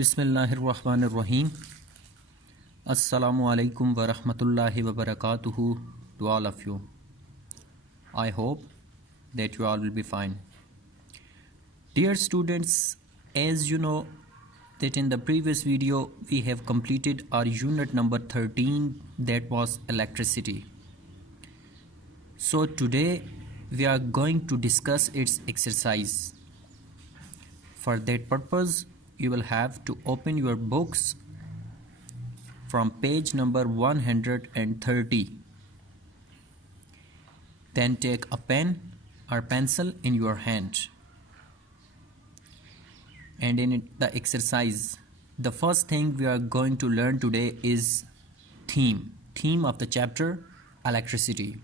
बिस्मिल्लाहिर्रहमानिर्रहीम। अस्सलामु अलैकुम व रहमतुल्लाहि व बरकातुहू to all of you. I hope that you all will be fine. Dear students, as you know that in the previous video we have completed our unit number 13, that was electricity. So today we are going to discuss its exercise. For that purpose you will have to open your books from page number 130. Then take a pen or pencil in your hand. And in the exercise, the first thing we are going to learn today is theme of the chapter electricity.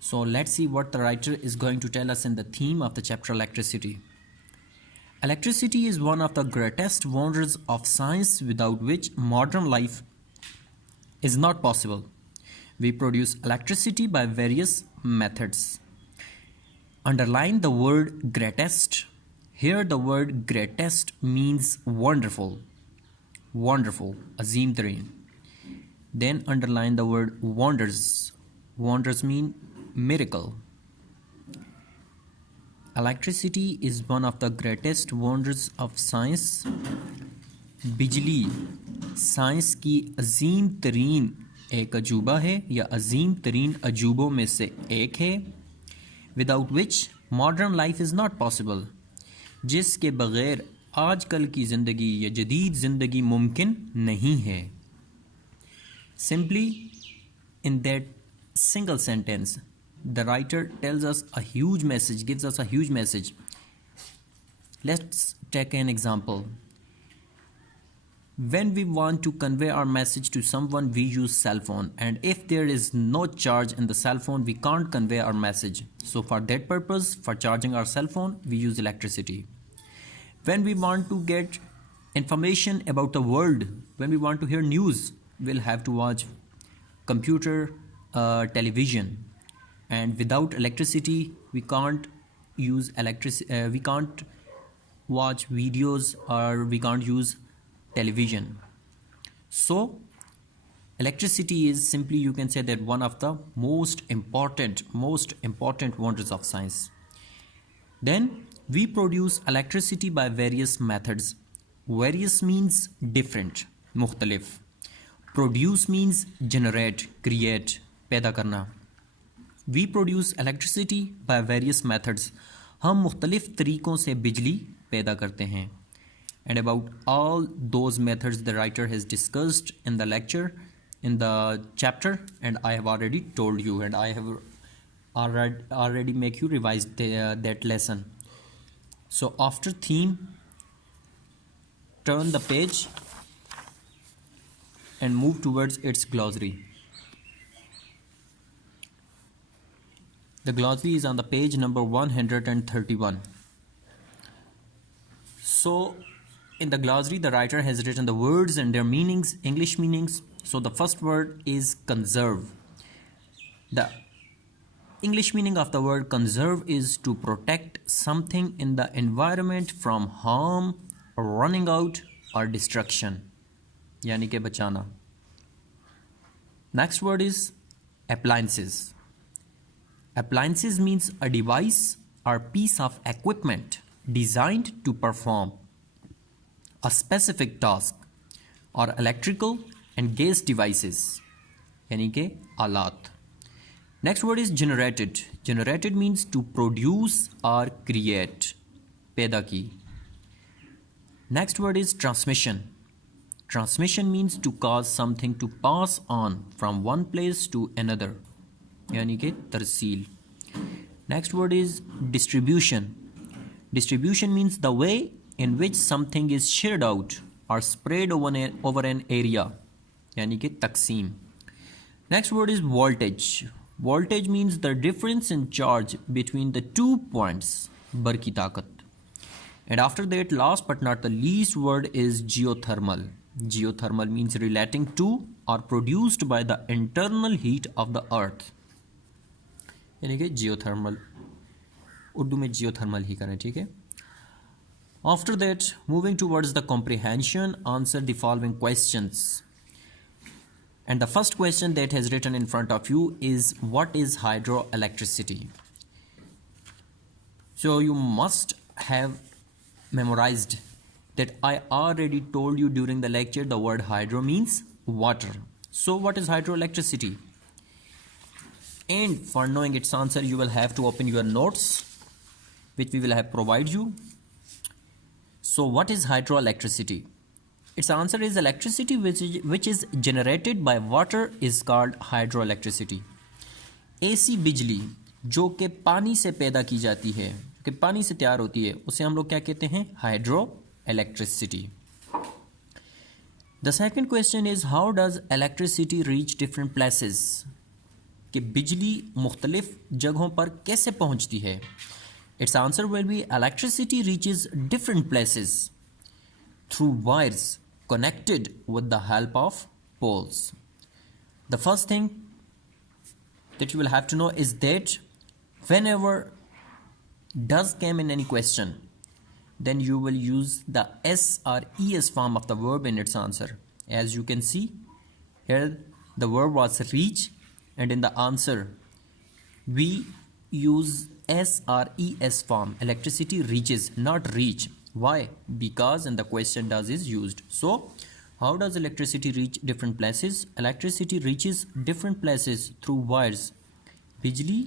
So let's see what the writer is going to tell us in the theme of the chapter electricity. Electricity is one of the greatest wonders of science without which modern life is not possible. We produce electricity by various methods. Underline the word greatest. Here the word greatest means wonderful. Wonderful, azim tareen. Then underline the word wonders. Wonders mean miracle. Electricity is one of the greatest wonders of science. बिजली साइंस की अजीम तरीन एक अजूबा है या अजीम तरीन अजूबों में से एक है. Without which modern life is not possible, जिसके बग़ैर आजकल की ज़िंदगी या जदीद ज़िंदगी मुमकिन नहीं है. Simply in that single sentence the writer tells us a huge message, gives us a huge message. Let's take an example. When we want to convey our message to someone, we use cell phone, and if there is no charge in the cell phone, we can't convey our message. So for that purpose, for charging our cell phone, we use electricity. When we want to get information about the world, when we want to hear news, we'll have to watch computer, television, and without electricity we can't use we can't watch videos or we can't use television. So electricity is simply, you can say that, one of the most important wonders of science. Then we produce electricity by various methods. Various means different, mukhtalif. Produce means generate, create, पैदा करना. We produce electricity by various methods. हम मुख्तलिफ तरीक़ों से बिजली पैदा करते हैं. And about all those methods the writer has discussed in the lecture, in the chapter, and I have already told you, and I have already make you revise that lesson. So after theme, turn the page and move towards its glossary. The glossary is on the page number 131. So in the glossary the writer has written the words and their meanings, English meanings. So the first word is conserve. The English meaning of the word conserve is to protect something in the environment from harm, running out or destruction, यानी कि बचाना. Next word is appliances. Appliances means a device or piece of equipment designed to perform a specific task, or electrical and gas devices, यानी कि आलात. Next word is generated. Generated means to produce or create, पैदा की. Next word is transmission. Transmission means to cause something to pass on from one place to another, यानी कि तरसील. Next word is distribution. Distribution means the way in which something is shared out or spread over an area, यानी कि तकसीम. Next word is voltage. Voltage means the difference in charge between the 2 points, बर की ताकत. And after that, last but not the least word is geothermal. Geothermal means relating to or produced by the internal heat of the earth, यानी कि जियोथर्मल. उर्दू में जियोथर्मल ही करें, ठीक है. After that, moving towards the comprehension, answer the following questions. And the first question that has written in front of you is, what is hydroelectricity? So you must have memorized that I already told you during the lecture the word hydro means water. So what is hydroelectricity? And for knowing its answer, you will have to open your notes, which we will have provide you. So what is hydroelectricity? Its answer is electricity which is generated by water is called hydroelectricity. ऐसी बिजली जो कि पानी से पैदा की जाती है, कि पानी से तैयार होती है, उसे हम लोग क्या कहते हैं? Hydroelectricity. The second question is, how does electricity reach different places? कि बिजली मुख्तलिफ जगहों पर कैसे पहुंचती है? It's answer will be, electricity reaches different places through wires connected with the help of poles. The first thing that you will have to know is that whenever does came in any question, then you will use the S or ES form of the verb in its answer. As you can see here, the verb was reach, and in the answer we use S or ES form. Electricity reaches, not reach. Why? Because in the question does is used. So how does electricity reach different places? Electricity reaches different places through wires. बिजली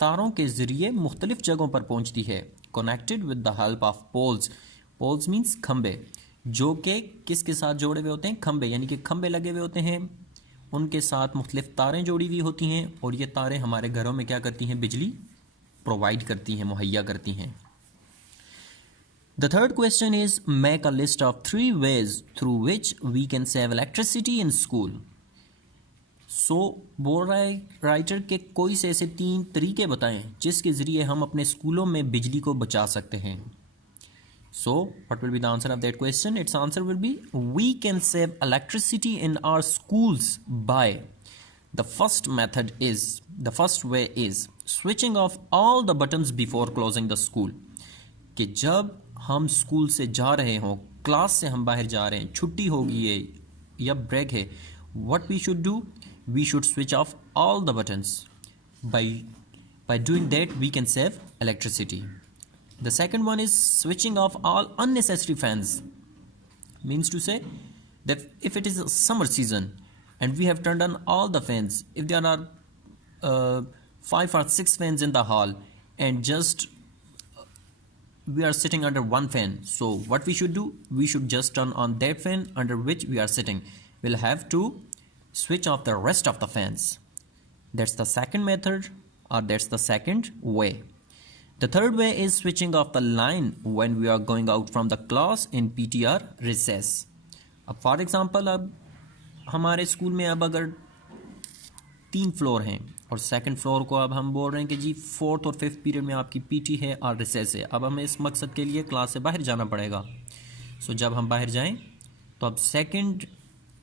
तारों के जरिए मुख्तलिफ जगहों पर पहुंचती है. Connected with the help of poles. Poles means खंबे, जो कि किसके साथ जोड़े हुए होते हैं? खंबे, यानी कि खंबे लगे हुए होते हैं, उनके साथ मुख्तलिफ तारें जोड़ी हुई होती हैं, और ये तारें हमारे घरों में क्या करती हैं? बिजली प्रोवाइड करती हैं, मुहैया करती हैं. The third question is, make a list of 3 ways through which we can save electricity in school. So बोल रहा है राइटर के कोई से ऐसे 3 तरीके बताएं जिसके ज़रिए हम अपने स्कूलों में बिजली को बचा सकते हैं. So what will be the answer of that question? Its answer will be, we can save electricity in our schools by, the first way is switching off all the buttons before closing the school. कि जब हम स्कूल से जा रहे हों, क्लास से हम बाहर जा रहे हैं, छुट्टी होगी है या ब्रेक है, what we should do? We should switch off all the buttons. By doing that we can save electricity. The second one is switching off all unnecessary fans. Means to say that if it is a summer season and we have turned on all the fans, if there are 5 or 6 fans in the hall and just we are sitting under one fan, so what we should do? We should just turn on that fan under which we are sitting. We'll have to switch off the rest of the fans. That's the second method, or that's the second way. The third way is switching off the line when we are going out from the class in PT or recess. अब for example, अब हमारे स्कूल में अब अगर 3 फ्लोर हैं और second floor को अब हम बोल रहे हैं कि जी 4th और 5th पीरियड में आपकी पीटी है और रिसेस है, अब हमें इस मकसद के लिए क्लास से बाहर जाना पड़ेगा. सो जब हम बाहर जाएं तो अब सेकंड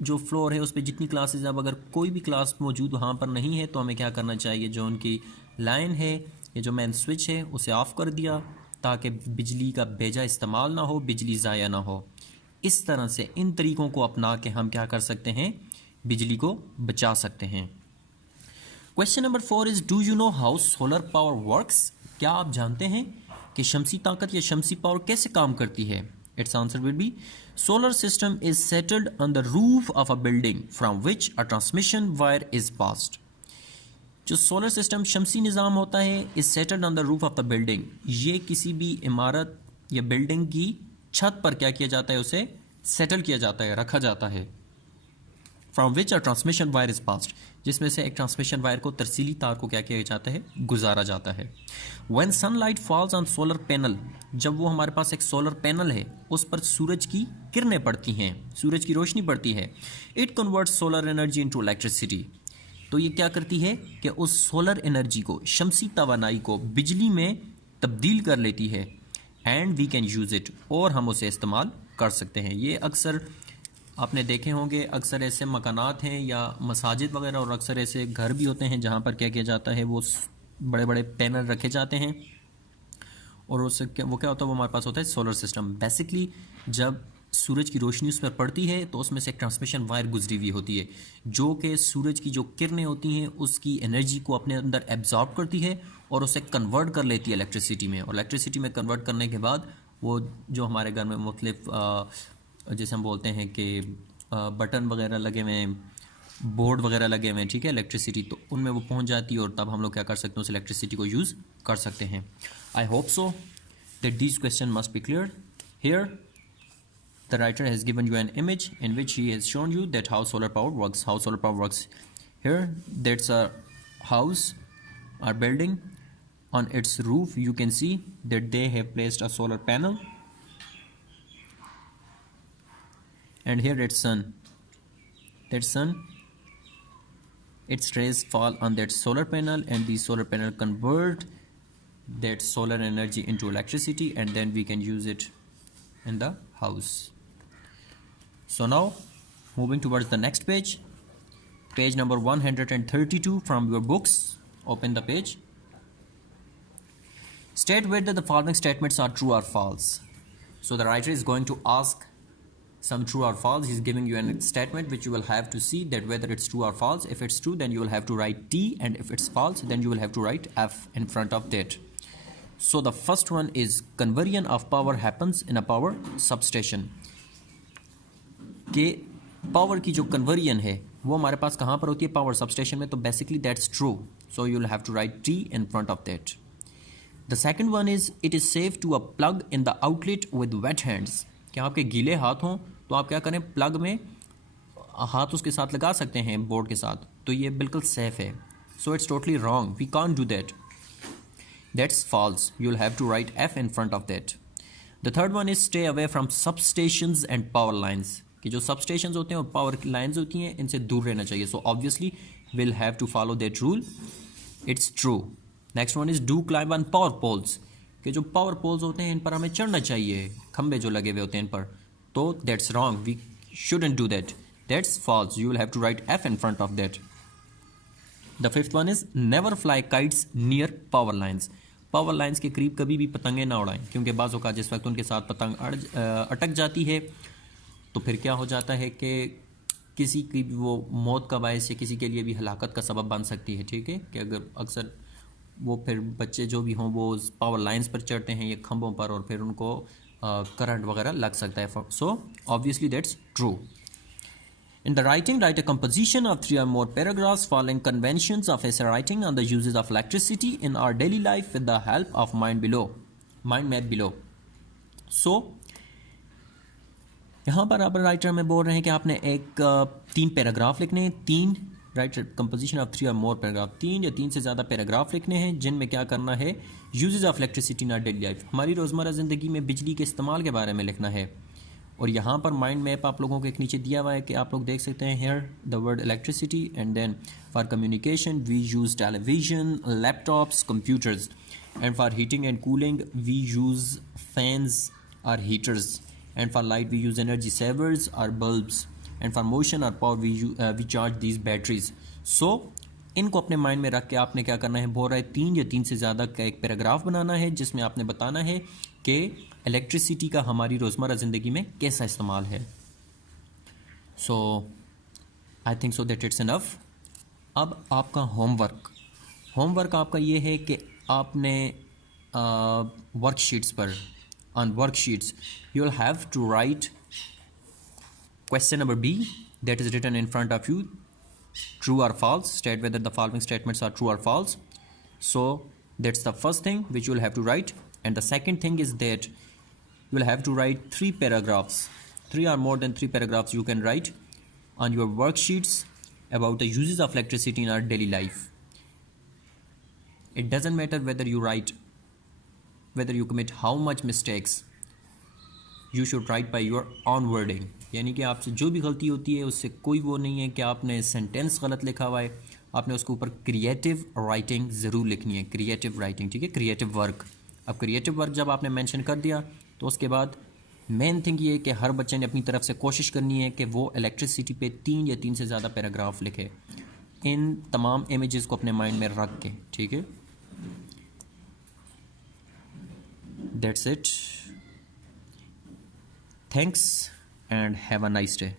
जो फ्लोर है उस पर जितनी क्लासेज, अब अगर कोई भी क्लास मौजूद वहाँ पर नहीं है तो हमें क्या करना चाहिए? जो उनकी लाइन है या जो मेन स्विच है उसे ऑफ़ कर दिया ताकि बिजली का बेजा इस्तेमाल ना हो, बिजली ज़ाया ना हो. इस तरह से इन तरीक़ों को अपना के हम क्या कर सकते हैं? बिजली को बचा सकते हैं. Question number 4 is, do you know how solar power works? क्या आप जानते हैं कि शमसी ताकत या शमसी पावर कैसे काम करती है? It's answer will be, solar system is settled on the roof of a building from which a transmission wire is passed. जो सोलर सिस्टम शमसी निज़ाम होता है is settled on the roof of the building. ये किसी भी इमारत या बिल्डिंग की छत पर क्या किया जाता है? उसे सेटल किया जाता है, रखा जाता है. From which a transmission wire is passed, जिसमें से एक ट्रांसमिशन वायर को, तरसीली तार को क्या किया जाता है? गुजारा जाता है. When sunlight falls on solar panel, जब वो हमारे पास एक सोलर पैनल है उस पर सूरज की किरणें पड़ती हैं, सूरज की रोशनी पड़ती है. It converts solar energy into electricity. तो ये क्या करती है कि उस सोलर एनर्जी को, शमसी तवानाई को बिजली में तब्दील कर लेती है. And we can use it, और हम उसे इस्तेमाल कर सकते हैं. ये अक्सर आपने देखे होंगे, अक्सर ऐसे मकानात हैं या मसाजिद वगैरह और अक्सर ऐसे घर भी होते हैं जहाँ पर क्या किया जाता है? वो बड़े बड़े पैनल रखे जाते हैं और उससे वो क्या होता है, वो हमारे पास होता है सोलर सिस्टम। बेसिकली जब सूरज की रोशनी उस पर पड़ती है तो उसमें से एक ट्रांसमिशन वायर गुजरी हुई होती है जो कि सूरज की जो किरणें होती हैं उसकी एनर्जी को अपने अंदर एब्जॉर्ब करती है और उसे कन्वर्ट कर लेती है इलेक्ट्रिसिटी में, और इलेक्ट्रिसिटी में कन्वर्ट करने के बाद वो जो हमारे घर में मुख्तलिफ जैसे हम बोलते हैं कि बटन वगैरह लगे हुए हैं, बोर्ड वगैरह लगे हुए हैं, ठीक है, इलेक्ट्रिसिटी, तो उनमें वो पहुंच जाती है और तब हम लोग क्या कर सकते हैं, उस इलेक्ट्रिसिटी को यूज़ कर सकते हैं। I hope so that this question must be clear. Here the writer has given you an image in which he has shown you that how solar power works. How solar power works. Here, that's a house, a building. On its roof, you can see that they have placed a solar panel. And here it's sun. That sun, its rays fall on that solar panel, and the solar panel convert that solar energy into electricity, and then we can use it in the house. So now moving towards the next page, page number 132 from your books. Open the page. State whether the following statements are true or false. So the writer is going to ask some true or false. He's giving you a statement which you will have to see that whether it's true or false. If it's true, then you will have to write T, and if it's false, then you will have to write F in front of that. So the first one is conversion of power happens in a power substation. कि पावर की जो कन्वर्जन है वो हमारे पास कहाँ पर होती है, पावर सबस्टेशन में, तो basically that's true, so you will have to write T in front of that. The second one is it is safe to a plug in the outlet with wet hands. क्या आपके गीले हाथ हों तो आप क्या करें, प्लग में हाथ उसके साथ लगा सकते हैं बोर्ड के साथ, तो ये बिल्कुल सेफ है। So it's totally wrong, we can't do that, that's false, you will have to write F in front of that. The third one is stay away from substations and power lines, कि जो सबस्टेशंस होते हैं और power lines होती हैं इनसे दूर रहना चाहिए। So obviously will have to follow that rule, it's true. Next one is do climb on power poles, कि जो पावर पोल्स होते हैं इन पर हमें चढ़ना चाहिए, खंबे जो लगे हुए होते हैं इन पर, तो that's wrong, we shouldn't do that, that's false, you will have to write F in front of that. The fifth one is never fly kites near power lines, power lines के करीब कभी भी पतंगे ना उड़ाएं, क्योंकि बाज़ औक़ात जिस वक्त उनके साथ पतंग अटक जाती है तो फिर क्या हो जाता है कि किसी की भी वो मौत का बायस या किसी के लिए भी हलाकत का सबब बन सकती है, ठीक है, कि अगर अक्सर वो फिर बच्चे जो भी हों वो पावर लाइंस पर चढ़ते हैं या खंभों पर और फिर उनको करंट वगैरह लग सकता है। So obviously that's true. In the writing, write a composition of 3 or more paragraphs following conventions of essay writing on the uses of electricity in our daily life with the help of mind map below. So यहाँ पर आप राइटर में बोल रहे हैं कि आपने एक 3 पैराग्राफ लिखने हैं, 3 राइटर कंपोजिशन ऑफ 3 और मोर पैराग्राफ, 3 या 3 से ज़्यादा पैराग्राफ लिखने हैं जिनमें क्या करना है, uses of electricity in our daily life, हमारी रोज़मर्रा ज़िंदगी में बिजली के इस्तेमाल के बारे में लिखना है। और यहाँ पर माइंड मैप आप लोगों को एक नीचे दिया हुआ है कि आप लोग देख सकते हैं, here the word electricity, and then for communication we use television, laptops, computers, and for heating and cooling we use fans और heaters, and for light we use energy savers or bulbs, and for motion or power we charge these batteries. So इनको अपने माइंड में रख के आपने क्या करना है, बोल रहा है 3 या 3 से ज़्यादा का एक पैराग्राफ बनाना है जिसमें आपने बताना है कि इलेक्ट्रिसिटी का हमारी रोज़मर्रा ज़िंदगी में कैसा इस्तेमाल है। So I think so that it's enough. अब आपका होमवर्क आपका ये है कि आपने वर्कशीट्स पर on worksheets you'll have to write question number B that is written in front of you, true or false, state whether the following statements are true or false. So that's the first thing which you'll have to write, and the second thing is that you'll have to write 3 paragraphs, 3 or more than 3 paragraphs you can write on your worksheets about the uses of electricity in our daily life. It doesn't matter whether you commit how much mistakes, you should write by your own wording, यानी कि आपसे जो भी गलती होती है उससे कोई वो नहीं है कि आपने सेंटेंस गलत लिखा हुआ है, आपने उसके ऊपर क्रिएटिव राइटिंग ज़रूर लिखनी है, क्रिएटिव राइटिंग, ठीक है, क्रिएटिव वर्क। अब क्रिएटिव वर्क जब आपने मेंशन कर दिया तो उसके बाद मेन थिंग ये है कि हर बच्चे ने अपनी तरफ से कोशिश करनी है कि वो इलेक्ट्रिसिटी पे 3 या 3 से ज़्यादा पैराग्राफ लिखे, इन तमाम इमेजेस को अपने माइंड में रख के, ठीक है। That's it. Thanks and have a nice day.